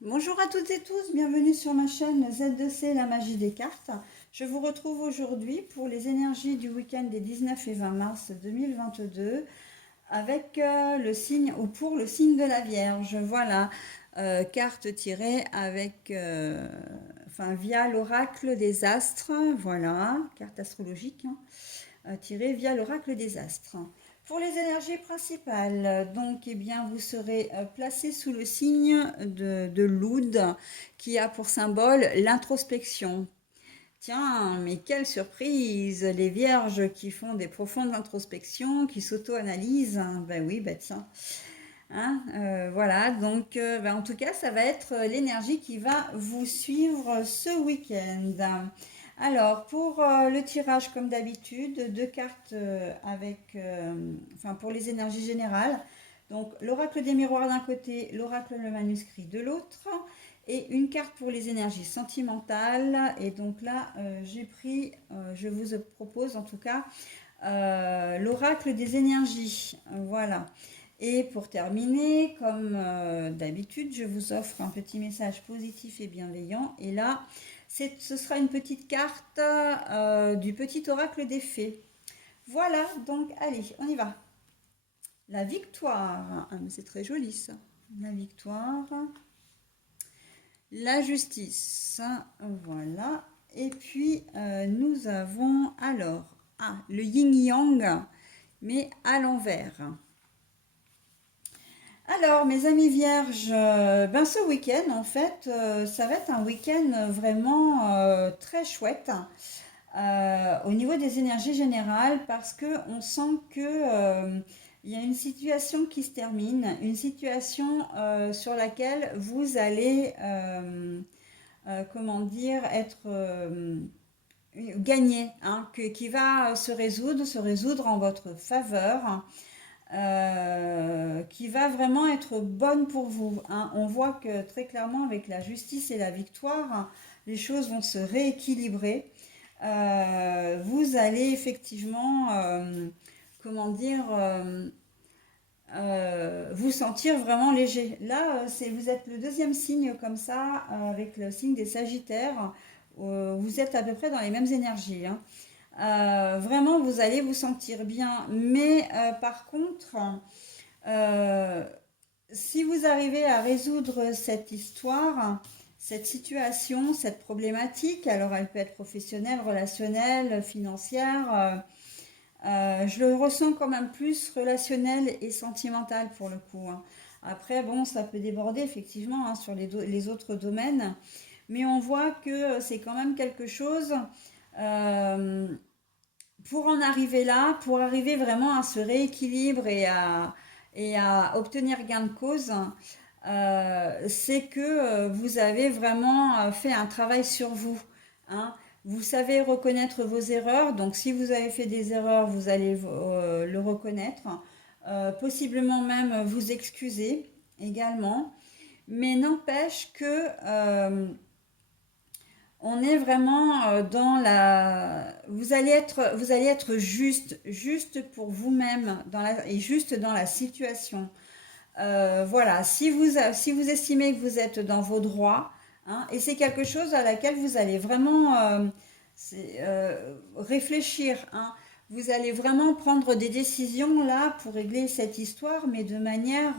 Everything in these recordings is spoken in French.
Bonjour à toutes et tous, bienvenue sur ma chaîne Z2C, la magie des cartes. Je vous retrouve aujourd'hui pour les énergies du week-end des 19 et 20 mars 2022 avec le signe ou pour le signe de la Vierge. Voilà, carte tirée avec, via l'oracle des astres. Voilà, carte astrologique tirée via l'oracle des astres. Pour les énergies principales, donc, eh bien, vous serez placé sous le signe de l'Oud, qui a pour symbole l'introspection. Tiens, mais quelle surprise! Les vierges qui font des profondes introspections, qui s'auto-analysent. Ben oui, ben tiens. Hein, voilà, donc en tout cas, ça va être l'énergie qui va vous suivre ce week-end. Alors, pour le tirage, comme d'habitude, deux cartes pour les énergies générales. Donc, l'oracle des miroirs d'un côté, l'oracle le manuscrit de l'autre, et une carte pour les énergies sentimentales. Et donc là, je vous propose en tout cas, l'oracle des énergies. Voilà. Et pour terminer, comme d'habitude, je vous offre un petit message positif et bienveillant. Et là, ce sera une petite carte du petit oracle des fées. Voilà, donc allez, on y va. La victoire. Ah, mais c'est très joli ça. La victoire. La justice. Voilà. Et puis, nous avons alors le yin-yang, mais à l'envers. Alors, mes amis vierges, ce week-end, en fait, ça va être un week-end vraiment très chouette au niveau des énergies générales parce que on sent que il y a une situation qui se termine, une situation sur laquelle vous allez, comment dire, être gagné, hein, qui va se résoudre en votre faveur, qui va vraiment être bonne pour vous, hein. On voit que très clairement avec la justice et la victoire, les choses vont se rééquilibrer. Vous allez effectivement, comment dire, vous sentir vraiment léger. Là, vous êtes le deuxième signe comme ça, avec le signe des Sagittaires. Vous êtes à peu près dans les mêmes énergies, hein. Vraiment, vous allez vous sentir bien. Mais par contre, euh, si vous arrivez à résoudre cette histoire, cette situation, cette problématique, alors elle peut être professionnelle, relationnelle, financière, je le ressens quand même plus relationnel et sentimental pour le coup, hein. Après, bon, ça peut déborder effectivement, hein, sur les autres domaines, mais on voit que c'est quand même quelque chose. euh, pour en arriver là, pour arriver vraiment à ce rééquilibre et à obtenir gain de cause, c'est que vous avez vraiment fait un travail sur vous, hein. Vous savez reconnaître vos erreurs, donc si vous avez fait des erreurs, vous allez le reconnaître, possiblement même vous excuser également, mais n'empêche que on est vraiment dans la. Vous allez être juste, juste pour vous-même et juste dans la situation. Voilà, si vous estimez que vous êtes dans vos droits, hein, et c'est quelque chose à laquelle vous allez vraiment réfléchir, hein. Vous allez vraiment prendre des décisions là pour régler cette histoire, mais de manière,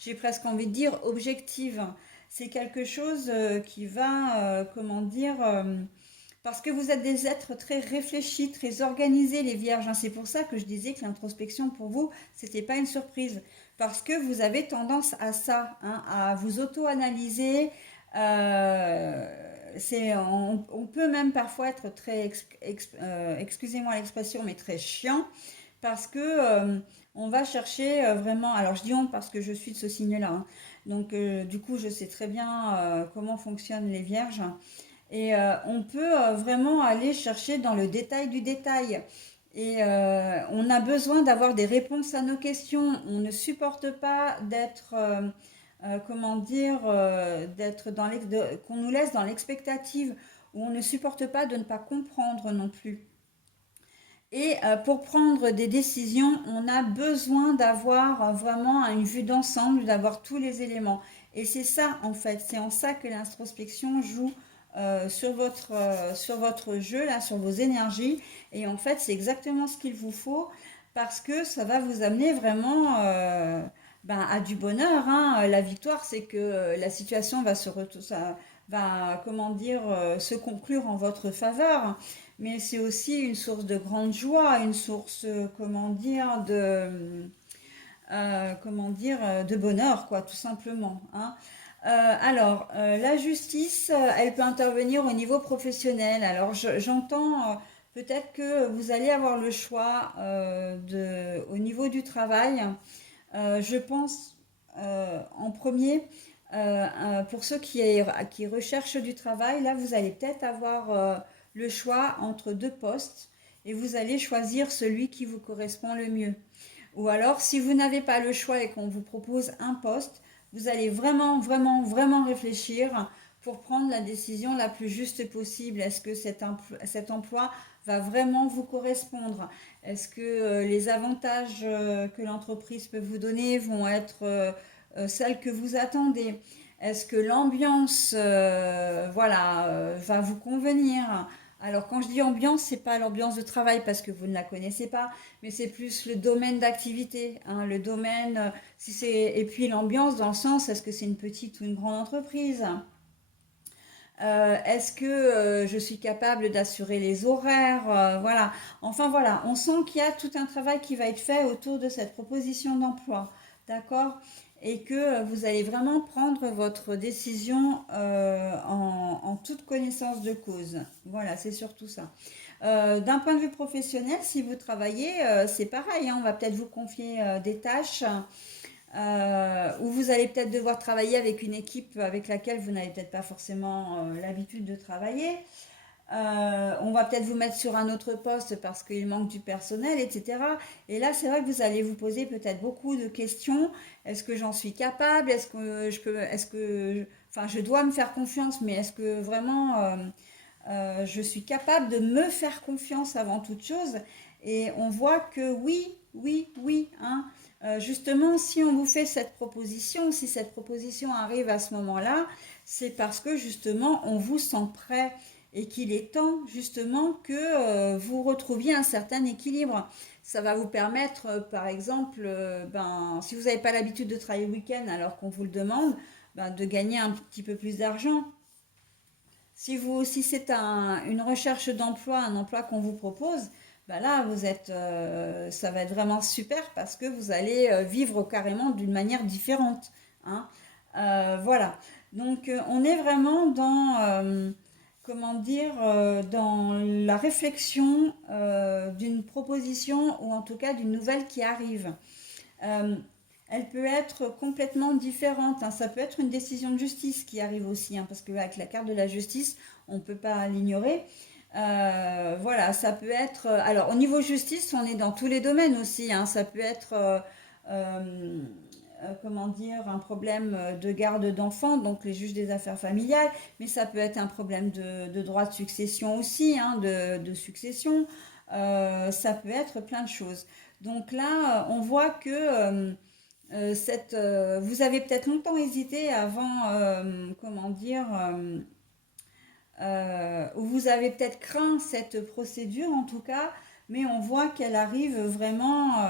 j'ai presque envie de dire, objective. C'est quelque chose qui va, comment dire, parce que vous êtes des êtres très réfléchis, très organisés, les vierges, hein. C'est pour ça que je disais que l'introspection pour vous, c'était pas une surprise. Parce que vous avez tendance à ça, hein, à vous auto-analyser. On peut même parfois être très, excusez-moi l'expression, mais très chiant, parce que on va chercher vraiment. Alors je dis on parce que je suis de ce signe-là, hein. Donc du coup, je sais très bien comment fonctionnent les vierges. Et on peut vraiment aller chercher dans le détail du détail. Et on a besoin d'avoir des réponses à nos questions. On ne supporte pas d'être, comment dire, qu'on nous laisse dans l'expectative, ou on ne supporte pas de ne pas comprendre non plus. Et pour prendre des décisions, on a besoin d'avoir vraiment une vue d'ensemble, d'avoir tous les éléments. Et c'est ça, en fait, c'est en ça que l'introspection joue sur votre jeu, là, sur vos énergies. Et en fait, c'est exactement ce qu'il vous faut parce que ça va vous amener vraiment à du bonheur, hein. La victoire, c'est que la situation ça va, comment dire, se conclure en votre faveur, mais c'est aussi une source de grande joie, une source, comment dire, de bonheur, quoi, tout simplement, hein. La justice, elle peut intervenir au niveau professionnel. Alors, j'entends peut-être que vous allez avoir le choix au niveau du travail. Je pense en premier, pour ceux qui recherchent du travail, là, vous allez peut-être avoir le choix entre deux postes et vous allez choisir celui qui vous correspond le mieux. Ou alors, si vous n'avez pas le choix et qu'on vous propose un poste, vous allez vraiment, vraiment, vraiment réfléchir pour prendre la décision la plus juste possible. Est-ce que cet emploi va vraiment vous correspondre? Est-ce que les avantages que l'entreprise peut vous donner vont être celles que vous attendez? Est-ce que l'ambiance va vous convenir? Alors quand je dis ambiance, c'est pas l'ambiance de travail parce que vous ne la connaissez pas, mais c'est plus le domaine d'activité, hein, le domaine, si c'est et puis l'ambiance dans le sens, est-ce que c'est une petite ou une grande entreprise? Est-ce que je suis capable d'assurer les horaires? Voilà. Enfin voilà, on sent qu'il y a tout un travail qui va être fait autour de cette proposition d'emploi, d'accord? Et que vous allez vraiment prendre votre décision en toute connaissance de cause. Voilà, c'est surtout ça. D'un point de vue professionnel, si vous travaillez, c'est pareil, hein, on va peut-être vous confier des tâches où vous allez peut-être devoir travailler avec une équipe avec laquelle vous n'avez peut-être pas forcément l'habitude de travailler. On va peut-être vous mettre sur un autre poste parce qu'il manque du personnel, etc. Et là, c'est vrai que vous allez vous poser peut-être beaucoup de questions. Est-ce que j'en suis capable? Est-ce que je peux, est-ce que, enfin, je dois me faire confiance, mais est-ce que vraiment je suis capable de me faire confiance avant toute chose? Et on voit que oui, oui, oui, hein. Justement, si on vous fait cette proposition, si cette proposition arrive à ce moment-là, c'est parce que justement on vous sent prêt et qu'il est temps justement que vous retrouviez un certain équilibre. Ça va vous permettre, par exemple, si vous n'avez pas l'habitude de travailler le week-end alors qu'on vous le demande, de gagner un petit peu plus d'argent. Si c'est une recherche d'emploi, un emploi qu'on vous propose, là, ça va être vraiment super parce que vous allez vivre carrément d'une manière différente, hein. Voilà. Donc, on est vraiment comment dire, dans la réflexion d'une proposition ou en tout cas d'une nouvelle qui arrive. Euh, Elle peut être complètement différente, hein. Ça peut être une décision de justice qui arrive aussi, hein, parce qu'avec la carte de la justice, on ne peut pas l'ignorer. Voilà, ça peut être. Alors, au niveau justice, on est dans tous les domaines aussi, hein. Ça peut être, euh, comment dire, un problème de garde d'enfants, donc les juges des affaires familiales, mais ça peut être un problème de droit de succession aussi, hein, de succession. Ça peut être plein de choses. Donc là, on voit que vous avez peut-être longtemps hésité avant, comment dire, ou vous avez peut-être craint cette procédure en tout cas, mais on voit qu'elle arrive vraiment,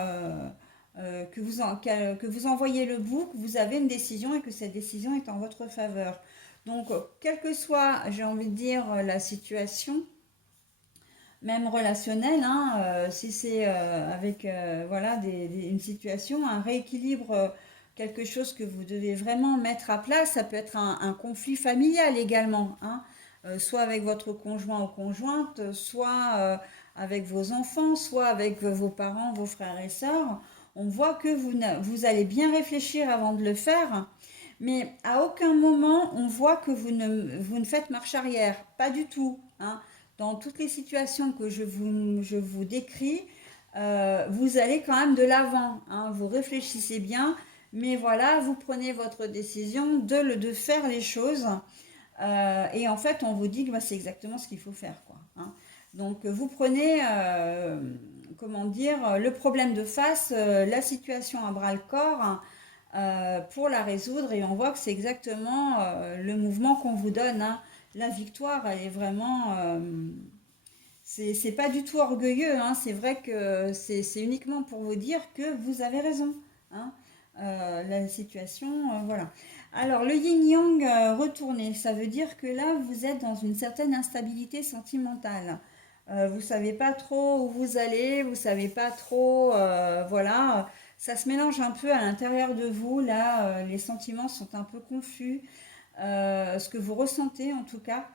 que vous envoyez le bout, que vous avez une décision et que cette décision est en votre faveur. Donc, quelle que soit, j'ai envie de dire, la situation, même relationnelle, hein, si c'est avec voilà, une situation, un rééquilibre, quelque chose que vous devez vraiment mettre à place, ça peut être un conflit familial également, hein, soit avec votre conjoint ou conjointe, soit avec vos enfants, soit avec vos parents, vos frères et sœurs. On voit que vous allez bien réfléchir avant de le faire, mais à aucun moment on voit que vous ne faites marche arrière, pas du tout, hein. Dans toutes les situations que je vous décris, vous allez quand même de l'avant, hein. Vous réfléchissez bien, mais voilà, vous prenez votre décision de faire les choses. Et en fait, on vous dit que c'est exactement ce qu'il faut faire, quoi, hein. Donc, vous prenez comment dire, le problème de face, la situation à bras le corps pour la résoudre. Et on voit que c'est exactement le mouvement qu'on vous donne, hein. La victoire, elle est vraiment, c'est pas du tout orgueilleux, hein. C'est vrai que c'est uniquement pour vous dire que vous avez raison, hein. La situation, voilà. Alors, le yin-yang retourné, ça veut dire que là, vous êtes dans une certaine instabilité sentimentale. Vous savez pas trop où vous allez, vous savez pas trop, voilà. Ça se mélange un peu à l'intérieur de vous. Là, les sentiments sont un peu confus. Ce que vous ressentez, en tout cas,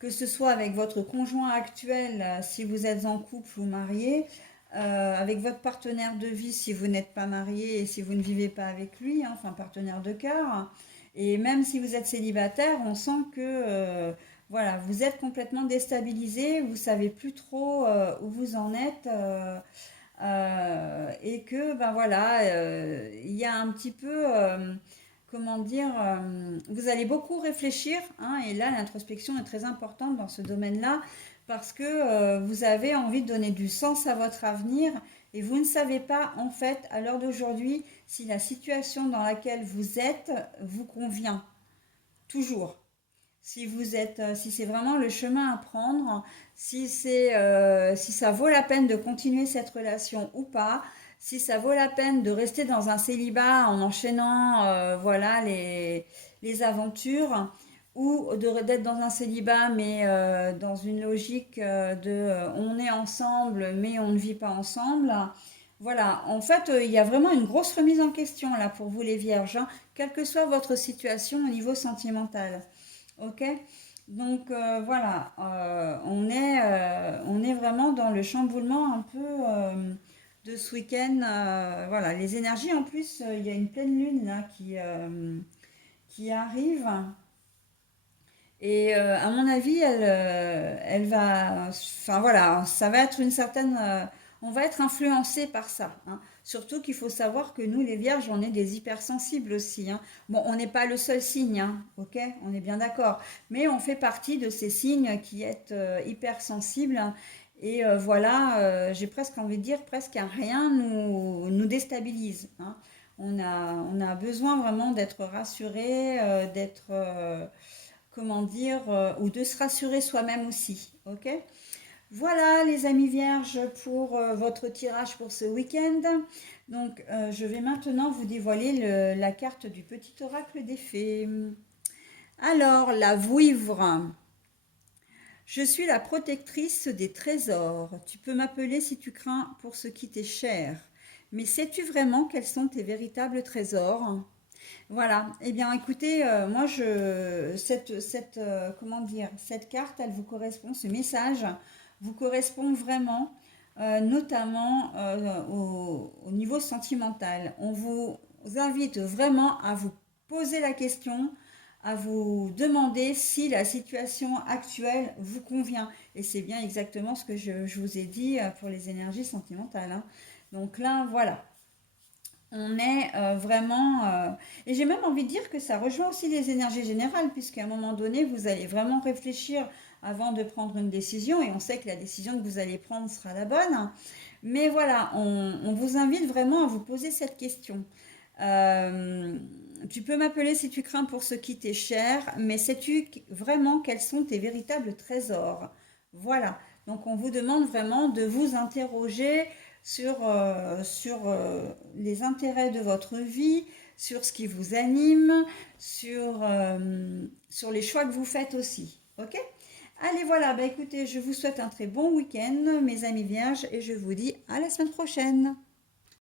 que ce soit avec votre conjoint actuel, si vous êtes en couple ou marié, avec votre partenaire de vie si vous n'êtes pas marié et si vous ne vivez pas avec lui, hein, enfin partenaire de cœur. Et même si vous êtes célibataire, on sent que voilà, vous êtes complètement déstabilisé, vous savez plus trop où vous en êtes. Et que ben voilà, il y a un petit peu, comment dire, vous allez beaucoup réfléchir, hein, et là l'introspection est très importante dans ce domaine-là parce que vous avez envie de donner du sens à votre avenir et vous ne savez pas en fait à l'heure d'aujourd'hui si la situation dans laquelle vous êtes vous convient toujours. Si vous êtes, si c'est vraiment le chemin à prendre, si ça vaut la peine de continuer cette relation ou pas, si ça vaut la peine de rester dans un célibat en enchaînant, voilà, les aventures, ou d'être dans un célibat mais dans une logique on est ensemble mais on ne vit pas ensemble. Voilà, en fait, il y a vraiment une grosse remise en question là pour vous les vierges, hein, quelle que soit votre situation au niveau sentimental. Ok, donc voilà, on est vraiment dans le chamboulement un peu de ce week-end. Voilà, les énergies en plus, il y a une pleine lune là qui arrive. Et à mon avis, elle va, enfin voilà, ça va être une certaine, on va être influencé par ça, hein. Surtout qu'il faut savoir que nous, les vierges, on est des hypersensibles aussi, hein. Bon, on n'est pas le seul signe, hein, ok, on est bien d'accord, mais on fait partie de ces signes qui est hypersensibles, hein. Et voilà, j'ai presque envie de dire, presque un rien nous déstabilise, hein. On a besoin vraiment d'être rassuré, d'être comment dire, ou de se rassurer soi-même aussi. Ok. Voilà les amis vierges pour votre tirage pour ce week-end. Donc je vais maintenant vous dévoiler la carte du petit oracle des fées. Alors, la vouivre. Je suis la protectrice des trésors. Tu peux m'appeler si tu crains pour ce qui t'est cher. Mais sais-tu vraiment quels sont tes véritables trésors? Voilà. Eh bien, écoutez, moi, comment dire, cette carte, elle vous correspond, ce message vous correspond vraiment, notamment au niveau sentimental. On vous invite vraiment à vous poser la question, à vous demander si la situation actuelle vous convient. Et c'est bien exactement ce que je vous ai dit pour les énergies sentimentales, hein. Donc là, voilà. On est vraiment... et j'ai même envie de dire que ça rejoint aussi les énergies générales, puisqu'à un moment donné, vous allez vraiment réfléchir avant de prendre une décision, et on sait que la décision que vous allez prendre sera la bonne. Mais voilà, on vous invite vraiment à vous poser cette question. Euh, Tu peux m'appeler si tu crains pour ce qui t'est cher, mais sais-tu vraiment quels sont tes véritables trésors? Voilà, donc on vous demande vraiment de vous interroger sur les intérêts de votre vie, sur ce qui vous anime, sur les choix que vous faites aussi. Ok? Allez, voilà, bah écoutez, je vous souhaite un très bon week-end, mes amis vierges, et je vous dis à la semaine prochaine.